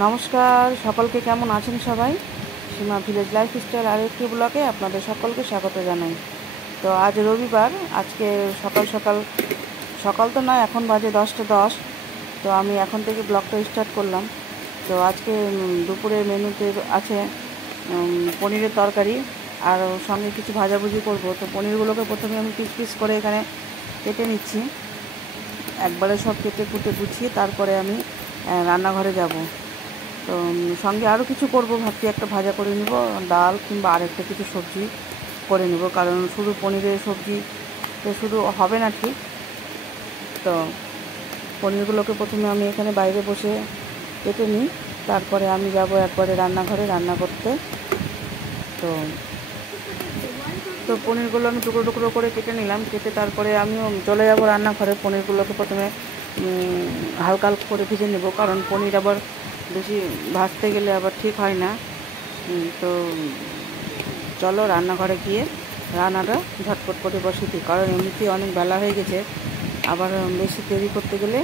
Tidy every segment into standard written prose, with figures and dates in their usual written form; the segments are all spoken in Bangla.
নমস্কার সকলকে, কেমন আছেন সবাই? সীমা ভিলেজ লাইফস্টাইল আরেকটি ব্লগে আপনাদের সকলকে স্বাগত জানাই। তো আজ রবিবার, আজকে সকাল সকাল সকাল তো নয়, এখন বাজে 10:10। তো আমি এখন থেকে ব্লগটা স্টার্ট করলাম। তো আজকে দুপুরের মেনুতে আছে পনিরের তরকারি আর সঙ্গে কিছু ভাজাভুজি করব। তো পনিরগুলোকে প্রথমে আমি পিস পিস করে এখানে কেটে নিচ্ছি। একবারে সব কেটে কুটে গুছিয়ে তারপরে আমি রান্নাঘরে যাব। তো সঙ্গে আরও কিছু করব ভাবছি, একটা ভাজা করে নিব, ডাল কিংবা আরেকটা কিছু সবজি করে নিব, কারণ শুধু পনিরের সবজি শুধু হবে না ঠিক। তো পনিরগুলোকে প্রথমে আমি এখানে বাইরে বসে কেটে নিই, তারপরে আমি যাব একবারে রান্নাঘরে রান্না করতে। তো তো পনিরগুলো আমি টুকরো টুকরো করে কেটে নিলাম, কেটে তারপরে আমিও চলে যাব রান্নাঘরে। পনিরগুলোকে প্রথমে হালকা হালকা করে ভেজে নেব, কারণ পনির আবার বেশি ভাজতে গেলে আবার ঠিক হয় না। তো চলো রান্নাঘরে গিয়ে রান্নাটা ঝটপট করে বসিয়ে দিই, কারণ এমনিতেই অনেক বেলা হয়ে গেছে, আবার বেশি দেরি করতে গেলে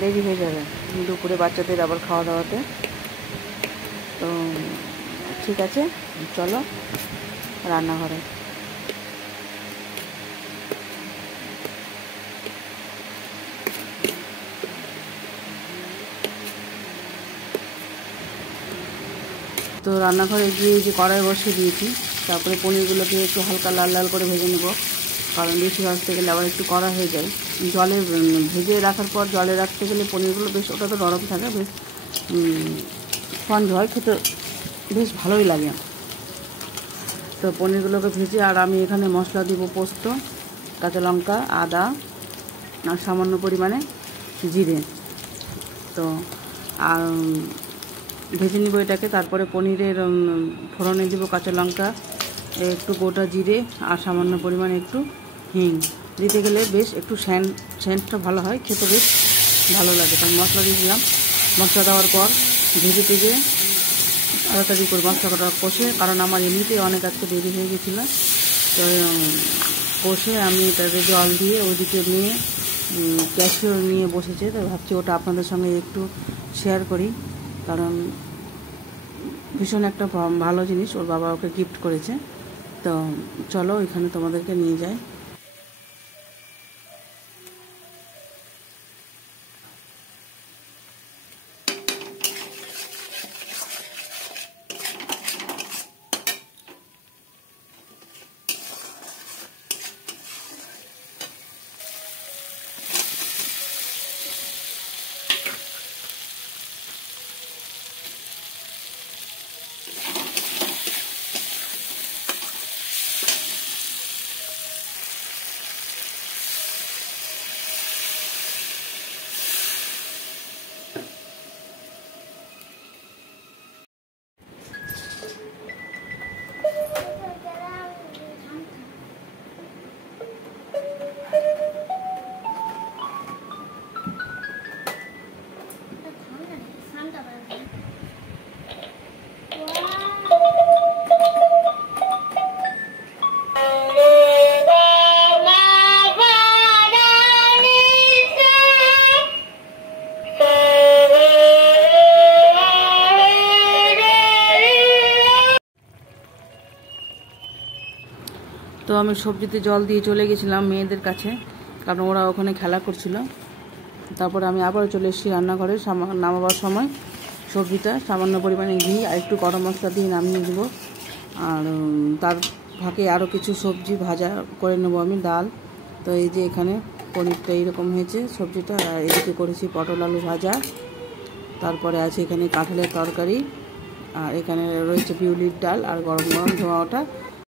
দেরি হয়ে যাবে দুপুরে বাচ্চাদের আবার খাওয়া দাওয়াতে। তো ঠিক আছে, চলো রান্নাঘরে। তো রান্নাঘরে গিয়ে যে কড়াই বসিয়ে দিয়েছি, তারপরে পনিরগুলোকে একটু হালকা লাল লাল করে ভেজে নেব, কারণ বেশি ভাজতে গেলে আবার একটু কড়া হয়ে যায়। জলে ভেজে রাখার পর জলে রাখতে গেলে পনিরগুলো বেশ, ওটা তো নরম থাকে, বেশ স্পঞ্জ হয়, খেতে বেশ ভালোই লাগে। তো পনিরগুলোকে ভেজে আর আমি এখানে মশলা দিব পোস্ত, কাঁচা লঙ্কা, আদা আর সামান্য পরিমাণে জিরে। তো আর ভেজে নিব এটাকে, তারপরে পনিরের ফোড়নে দিব কাঁচা লঙ্কা, একটু গোটা জিরে আর সামান্য পরিমাণে একটু হিং দিতে গেলে বেশ একটু সেন্টটা ভালো হয়, খেতে বেশ ভালো লাগে। তাই মশলা দিয়ে দিলাম। মশলা দেওয়ার পর ভেজে টেজে তাড়াতাড়ি করে মশলাটা কষে, কারণ আমার এমনিতেই অনেক আজকে দেরি হয়ে গেছিলো। তো কষে আমি তাদের জল দিয়ে ওদিকে নিয়ে ক্যাশিও নিয়ে বসেছে। তো ভাবছি ওটা আপনাদের সঙ্গে একটু শেয়ার করি, কারণ ভীষণ একটা ভালো জিনিস ওর বাবা ওকে গিফট করেছে। তো চলো এখানে তোমাদেরকে নিয়ে যাই। তো আমি সবজিতে জল দিয়ে চলে গেছিলাম মেয়েদের কাছে, কারণ ওরা ওখানে খেলা করছিল। তারপরে আমি আবার চলে এসেছি রান্নাঘরে। নামাবার সময় সবজিটা সামান্য পরিমাণে ঘি আর একটু গরম মশলা দিয়ে নামিয়ে দেবো। আর তার ফাঁকে আরও কিছু সবজি ভাজা করে নেবো আমি, ডাল। তো এই যে এখানে পনিরটা এইরকম হয়েছে সবজিটা, আর এদিকে করেছি পটল আলু ভাজা, তারপরে আছে এখানে কাঁঠালের তরকারি, আর এখানে রয়েছে বিউলির ডাল আর গরম গরম ধোয়া ওঠা